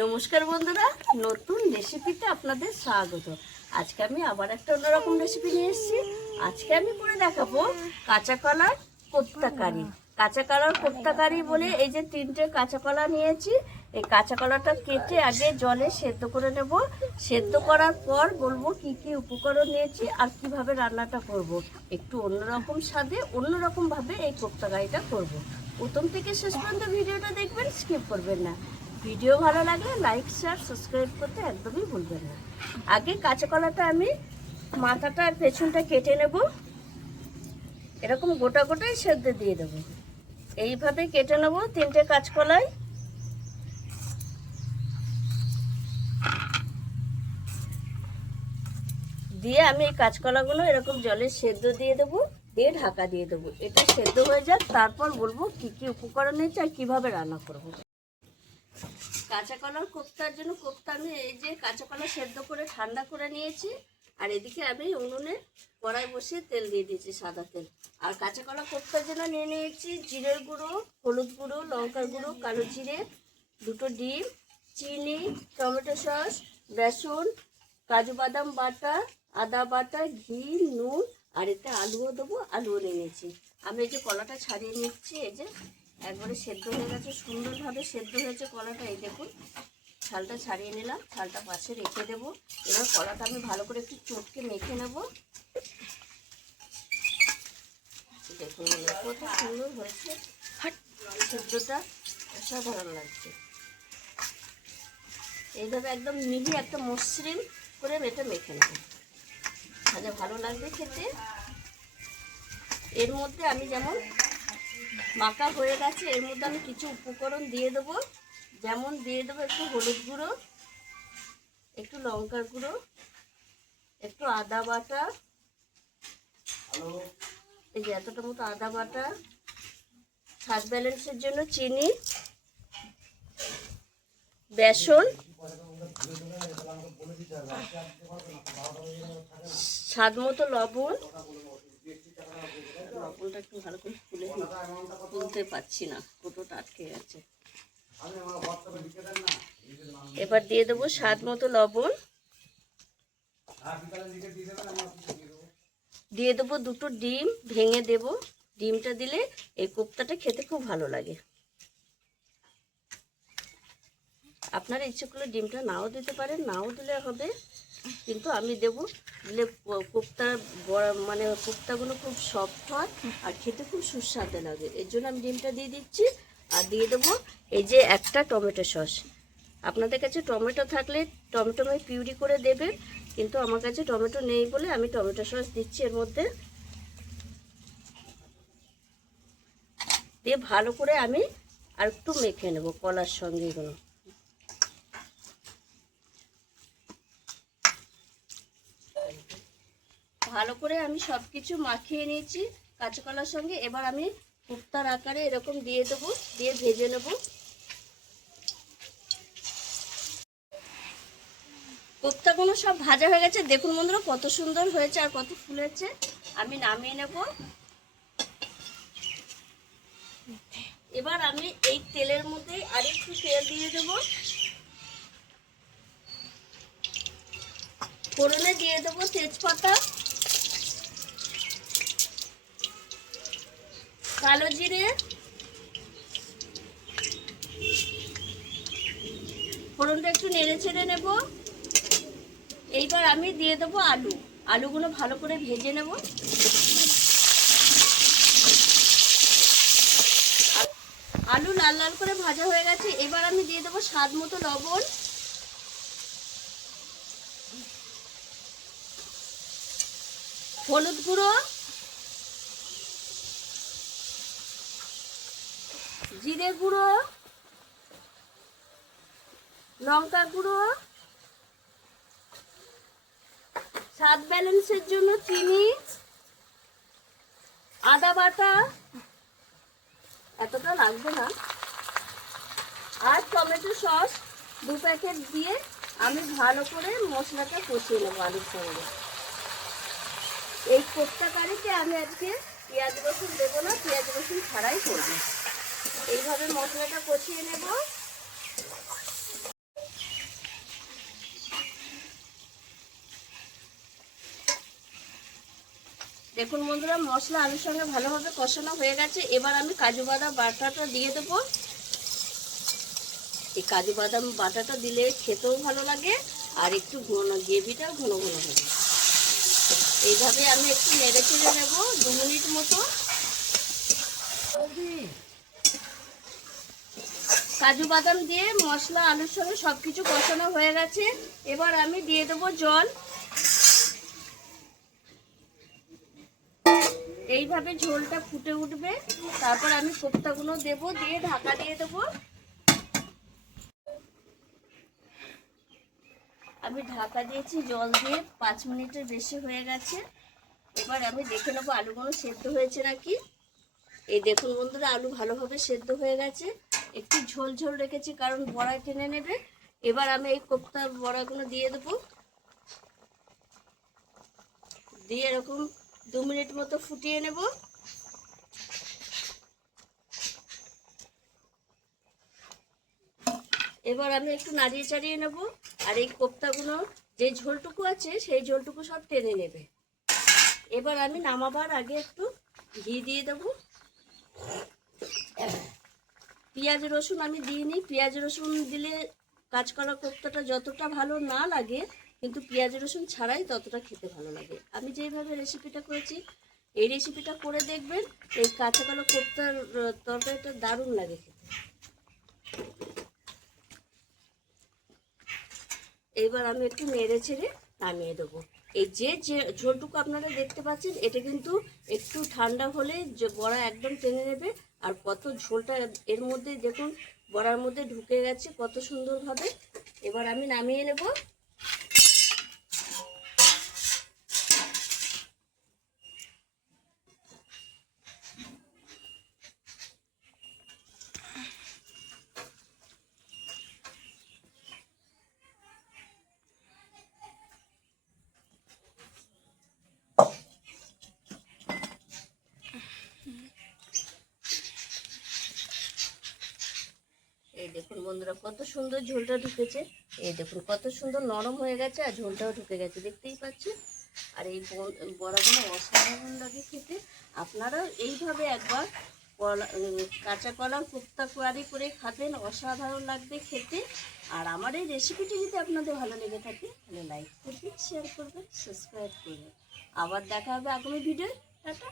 নমস্কার বন্ধুরা, নতুন রেসিপিতে আপনাদের স্বাগত। আজকে আমি আবার একটা অন্যরকম রেসিপি নিয়ে এসেছি। আজকে আমি করে দেখাবো কাঁচা কলার কোপ্তা কারি। কাঁচা কলার কোপ্তা কারি বলে এই যে 3টে কাঁচা কলা নিয়েছি। এই কাঁচা কলাটা কেটে আগে জলে সেদ্ধ করে নেব। সেদ্ধ করার পর বলবো কি কি উপকরণ নিয়েছি আর কিভাবে রান্নাটা করব। একটু অন্যরকম স্বাদে অন্যরকমভাবে এই কোপ্তা কারিটা করব। প্রথম থেকে শেষ পর্যন্ত ভিডিওটা দেখবেন, স্কিপ করবেন না। ভিডিও ভালো লাগলে লাইক শেয়ার সাবস্ক্রাইব করতে একদমই ভুলবেন না। আগে কাঁচা কলাটা আমি মাথাটা আর পেছনটা কেটে নেব। এরকম গোটা গোটাই সেদ্ধ দিয়ে দেবো। এইভাবে কেটে নেব 3টে কাঁচকলাই। দিয়ে আমি এই কাঁচকলাগুলো এরকম জলে সেদ্ধ দিয়ে দেবো, দিয়ে ঢাকা দিয়ে দেবো। এটা সেদ্ধ হয়ে যাক, তারপর বলবো কি কি উপকরণ নিয়েছি আর কীভাবে রান্না করবো। কাঁচা কলার কোপ্তার জন্য কোপ্তা আমি এই যে কাঁচা কলা সেদ্ধ করে ঠান্ডা করে নিয়েছি। আর এদিকে আমি উনুনে কড়াই বসিয়ে তেল দিয়ে দিয়েছি, সাদা তেল। আর কাঁচা কলা কোপ্তার জন্য নিয়ে নিয়েছি জিরের গুঁড়ো, হলুদ গুঁড়ো, লঙ্কার গুঁড়ো, কালো জিরে, 2টো ডিম, চিনি, টমেটো সস, বেসন, কাজু বাদাম বাটা, আদা বাটা, ঘি, নুন, আর এতে আলুও দেবো। আলুও নিয়ে নিয়েছি। আমি এই যে কলাটা ছাড়িয়ে নিচ্ছি। এই যে একবারে সেদ্ধ হয়ে গেছে, সুন্দরভাবে সেদ্ধ হয়েছে কলাটা। এই দেখুন, ছালটা ছাড়িয়ে নিলাম, ছালটা পাশে রেখে দেবো। এবার কলাটা আমি ভালো করে একটু চটকে মেখে নেব। দেখুন কত সুন্দর হয়েছে সেদ্ধটা, অসাধারণ লাগছে। এইভাবে একদম মিহি একটা মসৃণ করে এটা মেখে নেব, তাহলে ভালো লাগবে খেতে। এর মধ্যে আমি যেমন মাখা হয়ে গেছে, এর মধ্যে আমি কিছু উপকরণ দিয়ে দেবো। যেমন দিয়ে দেবো একটু হলুদ গুঁড়ো, একটু লঙ্কার গুঁড়ো, একটু আদা বাটা, এই যে এতটা মতো আদা বাটা, স্বাদ ব্যালেন্সের জন্য চিনি, বেসন, স্বাদ মতো লবণ। লবণটা একটু ভালো করে তুলতে পারছি না, কতটা আটকে গেছে। এবার দিয়ে দেবো স্বাদ মতো লবণ, দিয়ে দেবো 2টো ডিম ভেঙে দেব। ডিমটা দিলে এই কোপ্তাটা খেতে খুব ভালো লাগে। আপনারা ইচ্ছে করলে ডিমটা নাও দিতে পারেন, নাও দিলে হবে, কিন্তু আমি দেব। দিলে কোপ্তা মানে কোপ্তাগুলো খুব সফট হয় আর খেতে খুব সুস্বাদু লাগে। এর জন্য আমি ডিমটা দিয়ে দিচ্ছি। আর দিয়ে দেবো এই যে একটা টমেটো সস। আপনাদের কাছে টমেটো থাকলে টমেটো পিউরি করে দেবেন, কিন্তু আমার কাছে টমেটো নেই বলে আমি টমেটো সস দিচ্ছি এর মধ্যে। দিয়ে ভালো করে আমি আর একটু মেখে নেব কলার সঙ্গে। এগুলো ভালো করে আমি সব কিছু মাখিয়ে নিয়েছি কাঁচা কলার সঙ্গে। এবার আমি কোপ্তার আকারে এরকম দিয়ে দেবো, দিয়ে ভেজে নেব। কোপ্তাগুলো সব ভাজা হয়ে গেছে, দেখুন বন্ধুরা কত সুন্দর হয়েছে আর কত ফুলেছে। আমি নামিয়ে নেব। এবার আমি এই তেলের মধ্যে আরেকটু তেল দিয়ে দেব। ফোড়নে দিয়ে দেবো তেজপাতা, কালো জিরে, ফোড়নটা একটু নেড়ে ছেড়ে নেব। এইবার আমি দিয়ে দেবো আলু। আলুগুলো ভালো করে ভেজে নেব। আলু লাল লাল করে ভাজা হয়ে গেছে। এবার আমি দিয়ে দেবো স্বাদ মতো লবণ, হলুদ গুঁড়ো, জিরে গুঁড়ো, লঙ্কা গুঁড়ো, স্বাদ ব্যালেন্সের জন্য চিনি, আদা বাটা, এতটা লাগবে না, আর টমেটো সস 2 প্যাকেট দিয়ে আমি ভালো করে মশলাটা কষিয়ে নেবো আলুর সঙ্গে। এই কোপ্তা কারিতে আমি আজকে পেঁয়াজ রসুন দেবো না, পেঁয়াজ রসুন ছাড়াই করবো। এইভাবে মশলাটা কষিয়ে নেব। দেখুন বন্ধুরা, মশলা আলুর সঙ্গে ভালোভাবে কষানো হয়ে গেছে। এবার আমি কাজু বাদাম বাটাটা দিয়ে দেবো। এই কাজু বাদাম বাটাটা দিলে খেতেও ভালো লাগে আর একটু ঘন, গ্রেভিটাও ঘন ঘন হবে। এইভাবে আমি একটু নেড়ে চেড়ে নেবো 2 মিনিট মতো। কাজু বাদাম দিয়ে মশলা আলুর সঙ্গে সব কিছু কষানো হয়ে গেছে। এবার আমি দিয়ে দেবো জল। এইভাবে ঝোলটা ফুটে উঠবে, তারপর আমি কোপ্তাগুলো দেবো, দিয়ে ঢাকা দিয়ে দেবো। আমি ঢাকা দিয়েছি জল দিয়ে, 5 মিনিটের বেশি হয়ে গেছে। এবার আমি দেখে নেবো আলুগুলো সেদ্ধ হয়েছে নাকি। এই দেখুন বন্ধুরা, আলু ভালোভাবে সেদ্ধ হয়ে গেছে। একটু ঝোল ঝোল রেখেছি কারণ বড়া টেনে নেবে। এবার আমি এই কোপ্তা বড়াগুলো দিয়ে দেবো, দিয়ে এরকম 2 মিনিট মতো ফুটিয়ে নেব। এবার আমি একটু নাড়িয়ে চাড়িয়ে নেব। আর এই কোপ্তাগুলো যে ঝোলটুকু আছে সেই ঝোলটুকু সব টেনে নেবে। এবার আমি নামাবার আগে একটু ঘি দিয়ে দেবো। পেঁয়াজ রসুন আমি দিইনি। পেঁয়াজ রসুন দিলে কাঁচকলা কোপ্তাটা যতটা ভালো না লাগে, কিন্তু পেঁয়াজ রসুন ছাড়াই ততটা খেতে ভালো লাগে। আমি যেইভাবে রেসিপিটা করেছি, এই রেসিপিটা করে দেখবেন। এই কাঁচকলা কোপ্তার তরকারিটা দারুণ লাগে খেতে। এইবার আমি একটু নেড়ে ছেড়ে নামিয়ে দেবো। এই যে ঝোলটুকু আপনারা দেখতে পাচ্ছেন, এটা কিন্তু একটু ঠান্ডা হলে যে বড়া একদম টেনে নেবে। আর কত ঝোলটা এর মধ্যে দেখুন বড়ার মধ্যে ঢুকে গেছে কত সুন্দরভাবে। এবার আমি নামিয়ে নেব। এই দেখুন বন্ধুরা, কত সুন্দর ঝোলটা ঢুকেছে। এই দেখুন কত সুন্দর নরম হয়ে গেছে আর ঝোলটাও ঢুকে গেছে, দেখতেই পাচ্ছেন। আর এই বড়াগুলো অসাধারণ লাগে খেতে। আপনারাও এইভাবে একবার কাঁচা কলার কোপ্তা কারি করে খাবেন, অসাধারণ লাগবে খেতে। আর আমার এই রেসিপিটি যদি আপনাদের ভালো লেগে থাকে তাহলে লাইক করবেন, শেয়ার করবেন, সাবস্ক্রাইব করবেন। আবার দেখা হবে আগামী ভিডিও। টাটা।